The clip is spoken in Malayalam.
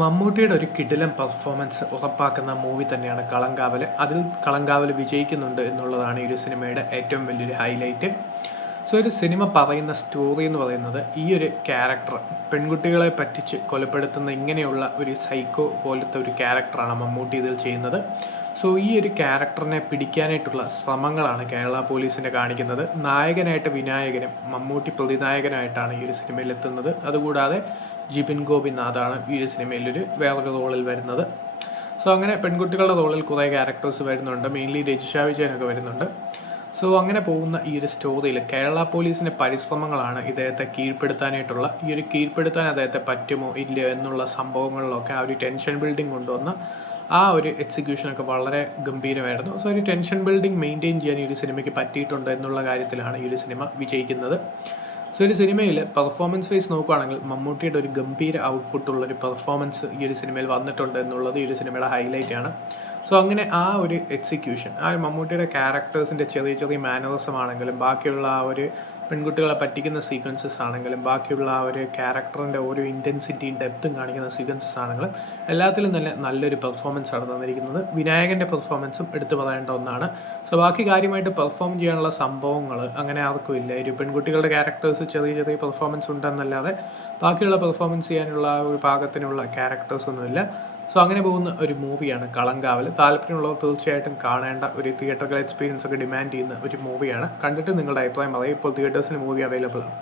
മമ്മൂട്ടിയുടെ ഒരു കിടിലൻ പെർഫോമൻസ് ഉറപ്പാക്കുന്ന മൂവി തന്നെയാണ് കളങ്കാവൽ. അതിൽ കളങ്കാവൽ വിജയിക്കുന്നുണ്ട് എന്നുള്ളതാണ് ഈ ഒരു സിനിമയുടെ ഏറ്റവും വലിയൊരു ഹൈലൈറ്റ്. സോ ഒരു സിനിമ പറയുന്ന സ്റ്റോറി എന്ന് പറയുന്നത് ഈ ഒരു ക്യാരക്ടർ പെൺകുട്ടികളെ പറ്റിച്ച് കൊലപ്പെടുത്തുന്ന ഇങ്ങനെയുള്ള ഒരു സൈക്കോ പോലത്തെ ഒരു ക്യാരക്ടറാണ് മമ്മൂട്ടി ഇതിൽ ചെയ്യുന്നത്. സോ ഈ ഒരു ക്യാരക്ടറിനെ പിടിക്കാനായിട്ടുള്ള ശ്രമങ്ങളാണ് കേരള പോലീസിനെ കാണിക്കുന്നത്. നായകനായിട്ട് വിനായകനും മമ്മൂട്ടി പ്രതിനായകനായിട്ടാണ് ഈ ഒരു സിനിമയിൽ എത്തുന്നത്. അതുകൂടാതെ ജിബിൻ ഗോപിനാഥാണ് ഈ ഒരു സിനിമയിലൊരു വേറൊരു റോളിൽ വരുന്നത്. സോ അങ്ങനെ പെൺകുട്ടികളുടെ റോളിൽ കുറേ ക്യാരക്ടേഴ്സ് വരുന്നുണ്ട്. മെയിൻലി രജിഷ വിജയനൊക്കെ വരുന്നുണ്ട്. സോ അങ്ങനെ പോകുന്ന ഈ ഒരു സ്റ്റോറിയിൽ കേരള പോലീസിൻ്റെ പരിശ്രമങ്ങളാണ് ഇദ്ദേഹത്തെ കീഴ്പ്പെടുത്താനായിട്ടുള്ള ഈ ഒരു കീഴ്പ്പെടുത്താൻ അദ്ദേഹത്തെ പറ്റുമോ ഇല്ലയോ എന്നുള്ള സംഭവങ്ങളിലൊക്കെ ആ ഒരു ടെൻഷൻ ബിൽഡിംഗ് കൊണ്ടുവന്ന ആ ഒരു എക്സിക്യൂഷനൊക്കെ വളരെ ഗംഭീരമായിരുന്നു. സോ ഒരു ടെൻഷൻ ബിൽഡിംഗ് മെയിൻറ്റെയിൻ ചെയ്യാൻ ഈ ഒരു സിനിമയ്ക്ക് പറ്റിയിട്ടുണ്ട് എന്നുള്ള കാര്യത്തിലാണ് ഈ ഒരു സിനിമ വിജയിക്കുന്നത്. സോ ഒരു സിനിമയിൽ പെർഫോമൻസ് വൈസ് നോക്കുകയാണെങ്കിൽ മമ്മൂട്ടിയുടെ ഒരു ഗംഭീര ഔട്ട്പുട്ടുള്ളൊരു പെർഫോമൻസ് ഈ ഒരു സിനിമയിൽ വന്നിട്ടുണ്ട് എന്നുള്ളത് ഈ ഒരു സിനിമയുടെ ഹൈലൈറ്റ് ആണ്. സോ അങ്ങനെ ആ ഒരു എക്സിക്യൂഷൻ ആ മമ്മൂട്ടിയുടെ ക്യാരക്ടേഴ്സിൻ്റെ ചെറിയ ചെറിയ മാനറിസം ആണെങ്കിലും ബാക്കിയുള്ള ആ ഒരു പെൺകുട്ടികളെ പറ്റിക്കുന്ന സീക്വൻസസ് ആണെങ്കിലും ബാക്കിയുള്ള ആ ഒരു ക്യാരക്ടറിൻ്റെ ഓരോ ഇൻറ്റൻസിറ്റിയും ഡെപ്തും കാണിക്കുന്ന സീക്വൻസസ് ആണെങ്കിലും എല്ലാത്തിലും തന്നെ നല്ലൊരു പെർഫോമൻസ് ആണ് തന്നിരിക്കുന്നത്. വിനായകൻ്റെ പെർഫോമൻസും എടുത്തു പറയേണ്ട ഒന്നാണ്. സോ ബാക്കി കാര്യമായിട്ട് പെർഫോം ചെയ്യാനുള്ള സംഭവങ്ങൾ അങ്ങനെ ആർക്കും ഇല്ല. ഒരു പെൺകുട്ടികളുടെ ക്യാരക്ടേഴ്സ് ചെറിയ ചെറിയ പെർഫോമൻസ് ഉണ്ടെന്നല്ലാതെ ബാക്കിയുള്ള പെർഫോമൻസ് ചെയ്യാനുള്ള ഒരു പാകത്തിനുള്ള ക്യാരക്ടേഴ്സ് ഒന്നുമില്ല. സോ അങ്ങനെ പോകുന്ന ഒരു മൂവിയാണ് കളങ്കാവൽ. താല്പര്യമുള്ളവർ തീർച്ചയായിട്ടും കാണേണ്ട ഒരു തിയേറ്ററുകൾ എക്സ്പീരിയൻസ് ഒക്കെ ഡിമാൻഡ് ചെയ്യുന്ന ഒരു മൂവിയാണ്. കണ്ടിട്ട് നിങ്ങളുടെ അഭിപ്രായം പറയും. ഇപ്പോൾ തിയേറ്റേഴ്സിന് മൂവി അവൈലബിൾ ആണ്.